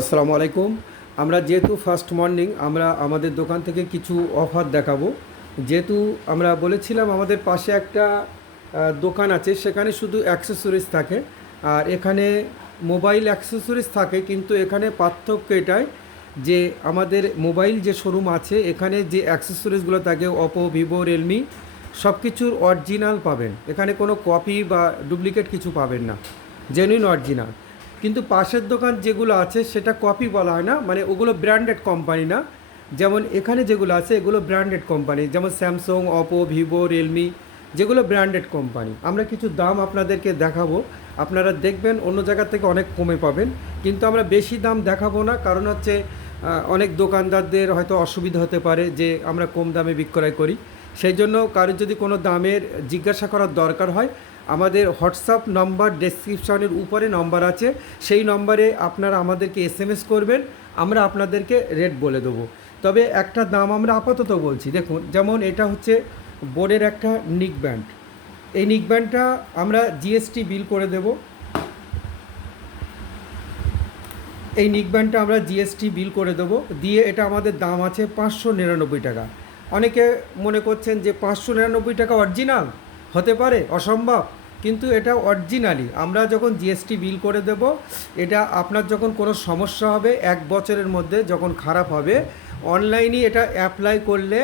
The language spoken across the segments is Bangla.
আসসালামু আলাইকুম। আমরা যেহেতু ফার্স্ট মর্নিং আমরা আমাদের দোকান থেকে কিছু অফার দেখাবো। যেহেতু আমরা বলেছিলাম আমাদের পাশে একটা দোকান আছে, সেখানে শুধু অ্যাক্সেসরিজ থাকে আর এখানে মোবাইল অ্যাক্সেসরিজ থাকে, কিন্তু এখানে পার্থক্য এটাই যে আমাদের মোবাইল যে শোরুম আছে এখানে যে অ্যাক্সেসরিজগুলো থাকে ওপো, ভিভো, রিয়েলমি সব কিছুর অরিজিনাল পাবেন। এখানে কোনো কপি বা ডুপ্লিকেট কিছু পাবেন না, জেনুইন অরিজিনাল। কিন্তু পাশের দোকান যেগুলো আছে সেটা কপি বলা হয় না, মানে ওগুলো ব্র্যান্ডেড কোম্পানি না। যেমন এখানে যেগুলো আছে এগুলো ব্র্যান্ডেড কোম্পানি, যেমন স্যামসাং, ওপো, ভিভো, রিয়েলমি, যেগুলো ব্র্যান্ডেড কোম্পানি। আমরা কিছু দাম আপনাদেরকে দেখাবো, আপনারা দেখবেন অন্য জায়গা থেকে অনেক কমে পাবেন। কিন্তু আমরা বেশি দাম দেখাবো না, কারণ হচ্ছে অনেক দোকানদারদের হয়তো অসুবিধা হতে পারে যে আমরা কম দামে বিক্রয় করি। সেই জন্য কারোর যদি কোনো দামের জিজ্ঞাসা করার দরকার হয়, আমাদের হোয়াটসঅ্যাপ নম্বর ডেসক্রিপশনের উপরে নম্বর আছে, সেই নম্বরে আপনারা আমাদেরকে এসএমএস করবেন, আমরা আপনাদেরকে রেট বলে দেবো। তবে একটা দাম আমরা আপাতত বলছি, দেখুন যেমন এটা হচ্ছে বোর্ডের একটা নিক ব্যান্ড। এই নিক ব্যান্ডটা আমরা জিএসটি বিল করে দেব। এই নিক ব্যান্ডটা আমরা জিএসটি বিল করে দেবো, দিয়ে এটা আমাদের দাম আছে 599 টাকা। অনেকে মনে করছেন যে 599 টাকা অরিজিনাল হতে পারে, অসম্ভব। কিন্তু এটা অরিজিনালি আমরা যখন জিএসটি বিল করে দেব, এটা আপনার যখন কোনো সমস্যা হবে 1 বছরের মধ্যে যখন খারাপ হবে, অনলাইনে এটা অ্যাপ্লাই করলে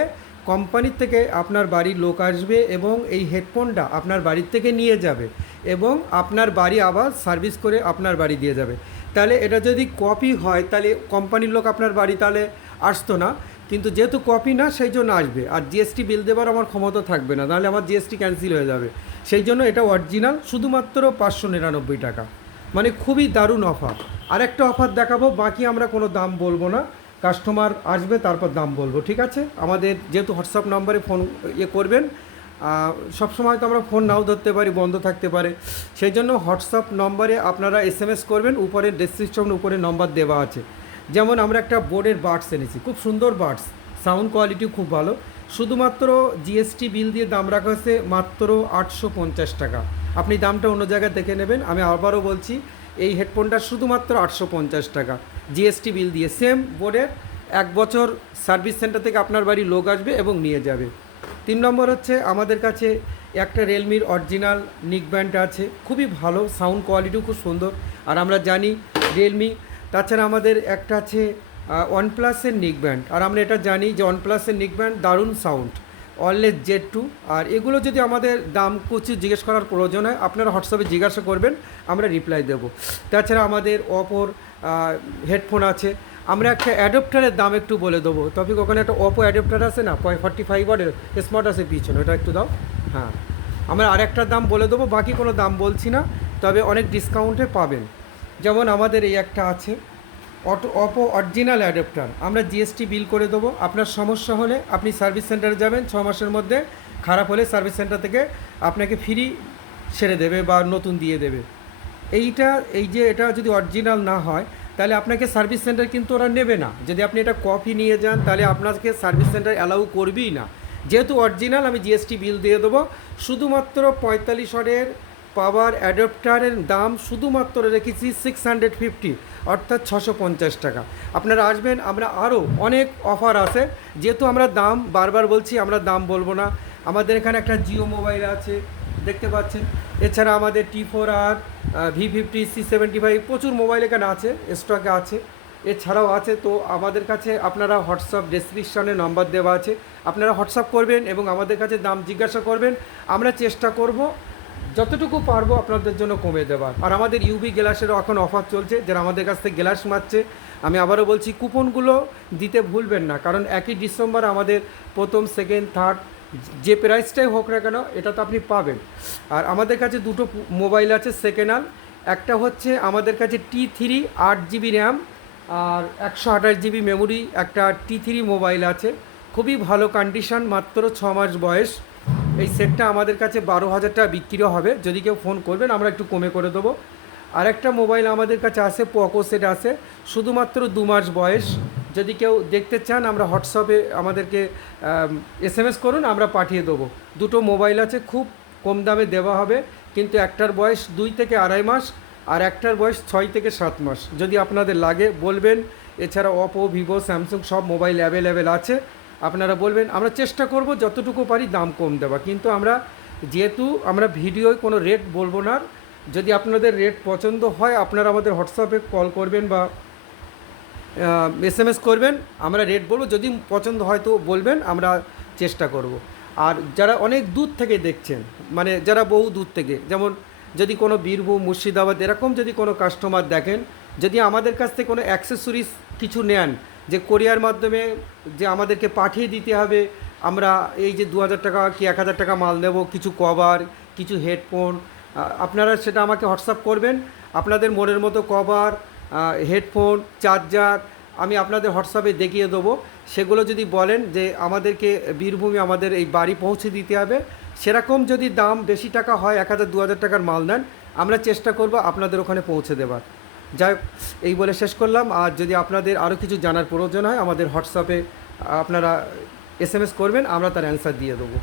কোম্পানির থেকে আপনার বাড়ির লোক আসবে এবং এই হেডফোনটা আপনার বাড়ির থেকে নিয়ে যাবে এবং আপনার বাড়ি আবার সার্ভিস করে আপনার বাড়ি দিয়ে যাবে। তাহলে এটা যদি কপি হয় তাহলে কোম্পানির লোক আপনার বাড়ি তাহলে আসতো না, কিন্তু যেহেতু কপি না সেই জন্য আসবে। আর জিএসটি বিল দেওয়ার আমার ক্ষমতা থাকবে না, তাহলে আমার জিএসটি ক্যান্সেল হয়ে যাবে। সেই জন্য এটা অরিজিনাল, শুধুমাত্র 599 টাকা, মানে খুবই দারুণ অফার। আরেকটা অফার দেখাবো, বাকি আমরা কোনো দাম বলবো না, কাস্টমার আসবে তারপর দাম বলবো, ঠিক আছে? আমাদের যেহেতু হোয়াটসঅ্যাপ নাম্বারে ফোন করবেন, সবসময় তো আমরা ফোন নাও ধরতে পারি, বন্ধ থাকতে পারে, সেই জন্য হোয়াটসঅ্যাপ নম্বরে আপনারা এসএমএস করবেন, উপরে ডেসক্রিপশন উপরে নম্বর দেওয়া আছে। যেমন আমরা একটা বোর্ডের বাডস এনেছি, খুব সুন্দর বাডস, সাউন্ড কোয়ালিটি খুব ভালো। শুধুমাত্র জিএসটি বিল দিয়ে দাম রাখা হয়েছে মাত্র 850 টাকা। আপনি দামটা অন্য জায়গায় দেখে নেবেন। আমি আবারও বলছি, এই হেডফোনটা শুধুমাত্র 850 টাকা জিএসটি বিল দিয়ে। সেম বোর্ডের 1 বছর সার্ভিস সেন্টার থেকে আপনার বাড়ি লোক আসবে এবং নিয়ে যাবে। 3 নম্বর হচ্ছে আমাদের কাছে একটা রিয়েলমির অরিজিনাল নিক ব্যান্ড আছে, খুবই ভালো, সাউন্ড কোয়ালিটিও খুব সুন্দর। আর আমরা জানি রিয়েলমি, তাছাড়া আমাদের একটা আছে ওয়ানপ্লাসের নিক ব্যান্ড, আর আমরা এটা জানি যে ওয়ানপ্লাসের নিক ব্যান্ড দারুণ সাউন্ড, ওয়ারলেস Z2। আর এগুলো যদি আমাদের দাম কিছু জিজ্ঞেস করার প্রয়োজন হয়, আপনারা হোয়াটসঅ্যাপে জিজ্ঞাসা করবেন, আমরা রিপ্লাই দেবো। তাছাড়া আমাদের ওপোর হেডফোন আছে। আমরা একটা অ্যাডাপ্টারের দাম একটু বলে দেবো, তবে ওখানে একটা ওপো অ্যাডাপ্টার আছে না, 45 ওয়াটের স্মার্ট আছে পিছনে, ওটা একটু দাও। হ্যাঁ, আমরা আরেকটার দাম বলে দেবো, বাকি কোনো দাম বলছি না, তবে অনেক ডিসকাউন্টে পাবেন। যেমন আমাদের এই একটা আছে ওপো অরিজিনাল অ্যাডাপ্টার, আমরা জিএসটি বিল করে দেবো। আপনার সমস্যা হলে আপনি সার্ভিস সেন্টারে যাবেন, 6 মাসের মধ্যে খারাপ হলে সার্ভিস সেন্টার থেকে আপনাকে ফ্রি ছেড়ে দেবে বা নতুন দিয়ে দেবে। এই যে এটা যদি অরিজিনাল না হয় তাহলে আপনাকে সার্ভিস সেন্টার কিন্তু ওরা নেবে না। যদি আপনি এটা কপি নিয়ে যান তাহলে আপনাকে সার্ভিস সেন্টার অ্যালাউ করবেই না। যেহেতু অরিজিনাল, আমি জিএসটি বিল দিয়ে দেবো। শুধুমাত্র 45 ওয়াটের পাওয়ার অ্যাডাপ্টারের দাম শুধুমাত্র রেখেছি 650, অর্থাৎ 650 টাকা। আপনারা আসবেন, আমরা আরও অনেক অফার আছে। যেহেতু আমরা দাম বারবার বলছি, আমরা দাম বলবো না। আমাদের এখানে একটা জিও মোবাইল আছে, দেখতে পাচ্ছেন। এছাড়া আমাদের T4R, V50, C75 প্রচুর মোবাইল এখানে আছে, স্টকে আছে। এছাড়াও আছে, তো আমাদের কাছে আপনারা হোয়াটসঅ্যাপ ডেসক্রিপশনে নম্বর দেওয়া আছে, আপনারা হোয়াটসঅ্যাপ করবেন এবং আমাদের কাছে দাম জিজ্ঞাসা করবেন। আমরা চেষ্টা করব যতটুকু পারবো আপনাদের জন্য কমে দেওয়ার। আর আমাদের ইউভি গ্লাসেরও এখন অফার চলছে, যারা আমাদের কাছ থেকে গ্লাস মারছে, আমি আবারও বলছি কুপনগুলো দিতে ভুলবেন না, কারণ 1 ডিসেম্বর আমাদের প্রথম, সেকেন্ড, থার্ড যে প্রাইসটাই হোক না কেন এটা তো আপনি পাবেন। আর আমাদের কাছে দুটো মোবাইল আছে সেকেন্ড হ্যান্ড। একটা হচ্ছে আমাদের কাছে T3 8 GB র্যাম আর 128 GB মেমোরি একটা T3 মোবাইল আছে, খুবই ভালো কন্ডিশন, মাত্র 6 মাস বয়স। এই সেটটা আমাদের কাছে 12,000 টাকা বিক্রিও হবে, যদি কেউ ফোন করবেন আমরা একটু কমে করে দেবো। আরেকটা মোবাইল আমাদের কাছে আছে, পোকো সেট আছে, শুধুমাত্র 2 মাস বয়স। যদি কেউ দেখতে চান আমরা হোয়াটসঅ্যাপে আমাদেরকে এসএমএস করুন, আমরা পাঠিয়ে দেবো। দুটো মোবাইল আছে, খুব কম দামে দেওয়া হবে, কিন্তু একটার বয়স 2 থেকে আড়াই মাস, আর একটার বয়স 6 থেকে 7 মাস। যদি আপনাদের লাগে বলবেন। এছাড়া অপো, ভিভো, স্যামসাং সব মোবাইল অ্যাভেলেবেল আছে, আপনারা বলবেন। আমরা চেষ্টা করব যতটুকু পারি দাম কম দেওয়া, কিন্তু যেহেতু আমরা ভিডিওয় কোনো রেট বলবো না। যদি আপনাদের রেট পছন্দ হয় আপনারা আমাদের হোয়াটসঅ্যাপে কল করবেন বা SMS করবেন, আমরা রেট বলবো। যদি পছন্দ হয় তো বলবেন, আমরা চেষ্টা করব। আর যারা অনেক দূর থেকে দেখছেন, মানে যারা বহু দূর থেকে, যেমন যদি কোনো বীরভূম, মুর্শিদাবাদ এরকম যদি কোনো কাস্টমার দেখেন, যদি আমাদের কাছ থেকে কোনো অ্যাক্সেসরিজ কিছু নেন, যে কোরিয়ার মাধ্যমে যে আমাদেরকে পাঠিয়ে দিতে হবে, আমরা এই যে 2000 টাকা কি 1000 টাকা মাল নেব, কিছু কভার, কিছু হেডফোন, আপনারা সেটা আমাকে হোয়াটসঅ্যাপ করবেন। আপনাদের মনের মতো কভার, হেডফোন, চার্জার আমি আপনাদের হোয়াটসঅ্যাপে দেখিয়ে দেবো। সেগুলো যদি বলেন যে আমাদেরকে বীরভূমে আমাদের এই বাড়ি পৌঁছে দিতে হবে, সেরকম যদি দাম বেশি টাকা হয়, 1000-2000 টাকার মাল নেন, আমরা চেষ্টা করব আপনাদের ওখানে পৌঁছে দেবার। যাই হোক, এই বলে শেষ করলাম। আর যদি আপনাদের আরও কিছু জানার প্রয়োজন হয় আমাদের হোয়াটসঅ্যাপে আপনারা SMS করবেন, আমরা তার অ্যান্সার দিয়ে দেবো।